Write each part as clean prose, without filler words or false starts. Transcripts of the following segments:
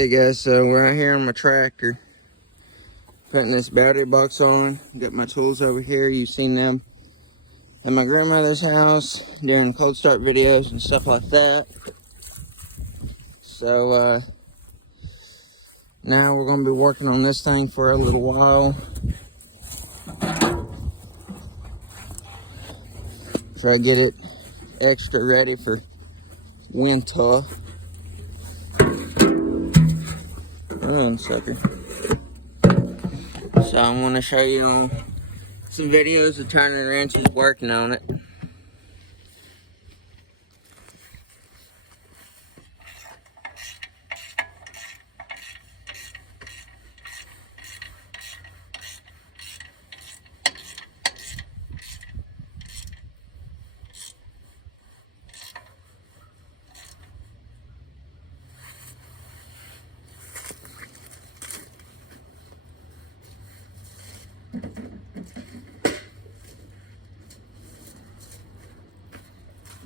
Hey guys, so we're out here on my tractor, putting this battery box on. Got my tools over here. You've seen them at my grandmother's house, doing cold start videos and stuff like that. So now we're going to be working on this thing for a little while. Try to get it extra ready for winter. Run, sucker. So I'm going to show you some videos of turning wrenches working on it.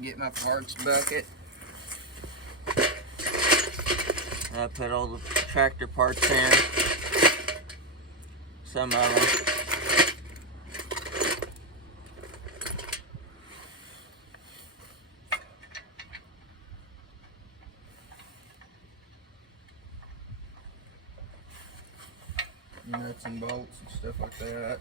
Get my parts bucket. I put all the tractor parts in. Some of them. Nuts and bolts and stuff like that.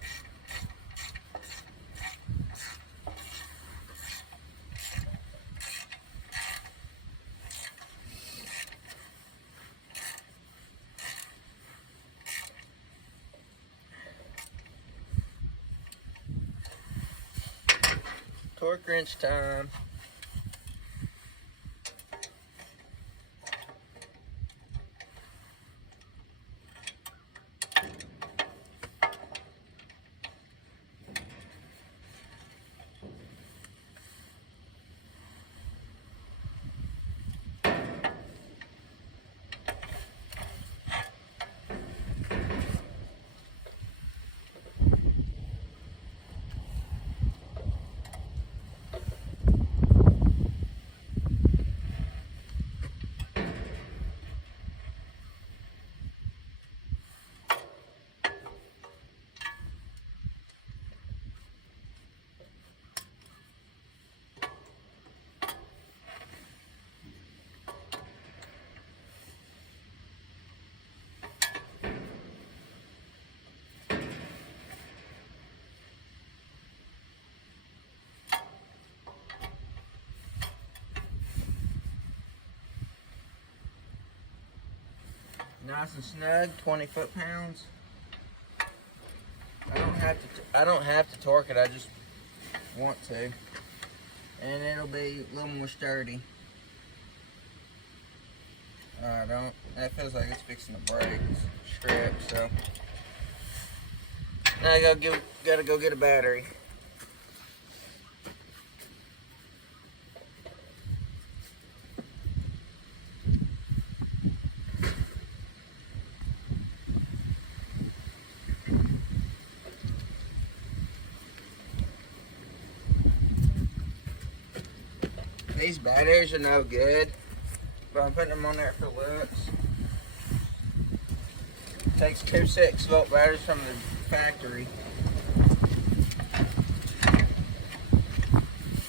Torque wrench time. Nice and snug, 20 foot-pounds. I don't have to torque it, I just want to. And it'll be a little more sturdy. That feels like it's fixing to break. It's stripped, so. Now I gotta go get a battery. These batteries are no good, but I'm putting them on there for looks. Takes 2 6-volt batteries from the factory.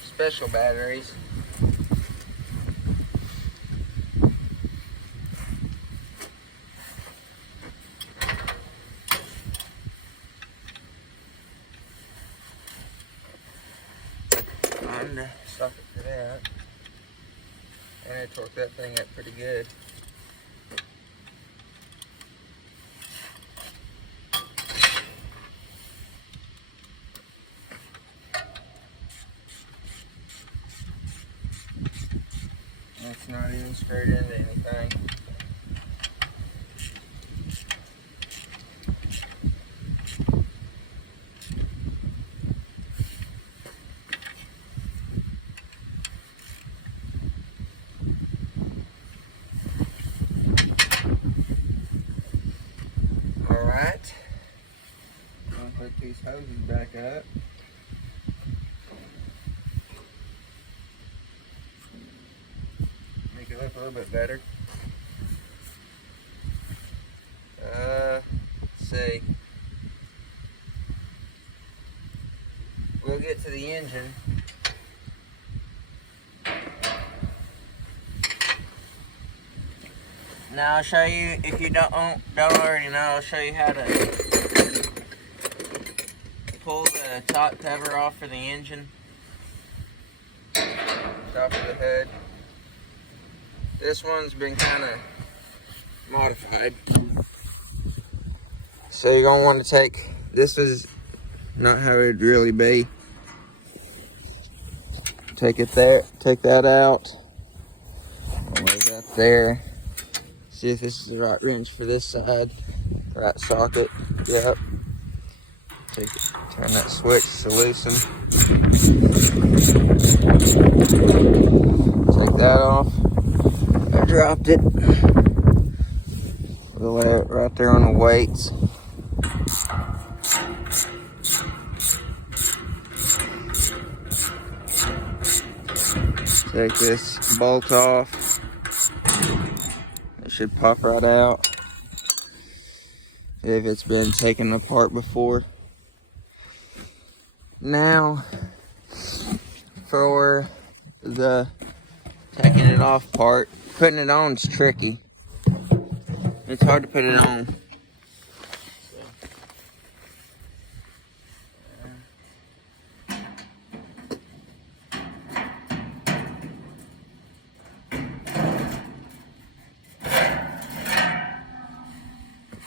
Special batteries. And socket for that. And I torque that thing up pretty good. It's not even straight into anything. Alright. I'm gonna put these hoses back up. Make it look a little bit better. say. We'll get to the engine. Now I'll show you, if you don't already know, I'll show you how to pull the top cover off for the engine. Top of the hood. This one's been kind of modified. So you're going to want to take, this is not how it would really be. Take it there, take that out. Lay that there. See if this is the right wrench for this side. Right socket. Yep. Take it, turn that switch to loosen. Take that off. I dropped it. We'll lay it right there on the weights. Take this bolt off. It should pop right out if it's been taken apart before. Now, for the taking it off part, putting it on is tricky. It's hard to put it on.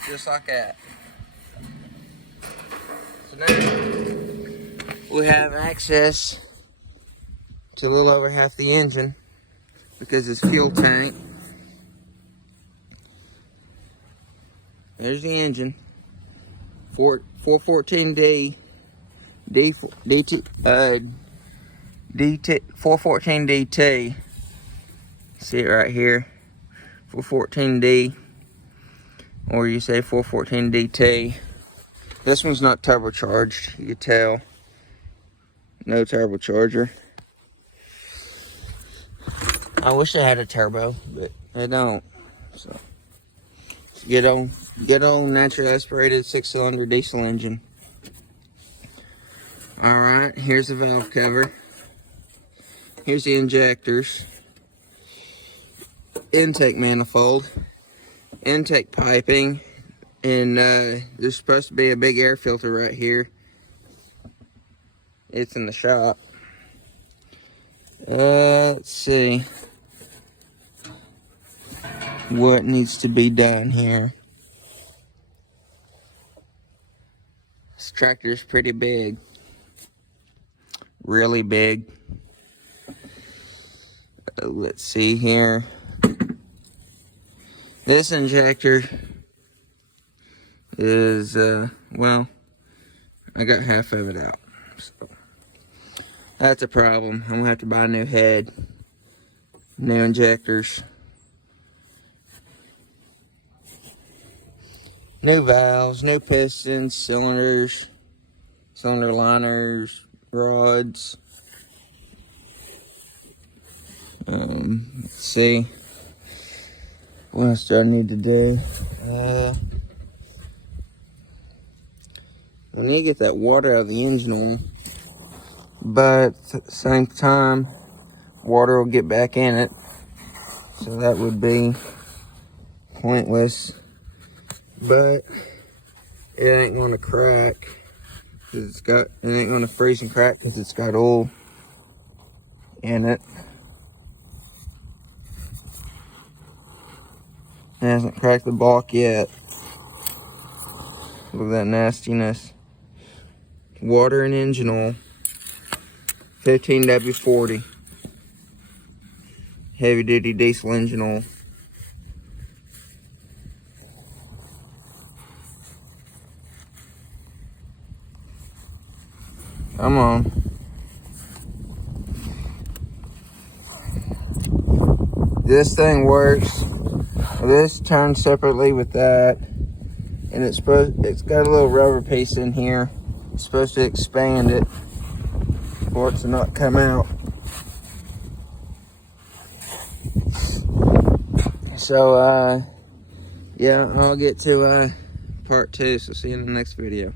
Just like that. So now we have access to a little over half the engine because it's fuel tank. There's the engine. 414D DT 414DT. See it right here. 414D. Or you say 414DT. This one's not turbocharged, you can tell. No turbocharger. I wish they had a turbo, but they don't. So good old naturally aspirated 6-cylinder diesel engine. Alright, here's the valve cover. Here's the injectors. Intake manifold. Intake piping, and there's supposed to be a big air filter right here. It's in the shop. Let's see what needs to be done here. This tractor's pretty big, really big. Let's see here. This injector is, well, I got half of it out. So that's a problem. I'm going to have to buy a new head, new injectors, new valves, new pistons, cylinders, cylinder liners, rods. Let's see. What else do I need to do? I need to get that water out of the engine oil. But at the same time, water will get back in it. So that would be pointless. But it ain't going to crack. It ain't going to freeze and crack because it's got oil in it. It hasn't cracked the block yet. Look at that nastiness. Water and engine oil. 15W40. Heavy duty diesel engine oil. Come on. This thing works. This turns separately with that, and it's got a little rubber piece in here. It's supposed to expand it for it to not come out. So yeah, I'll get to part 2. So see you in the next video.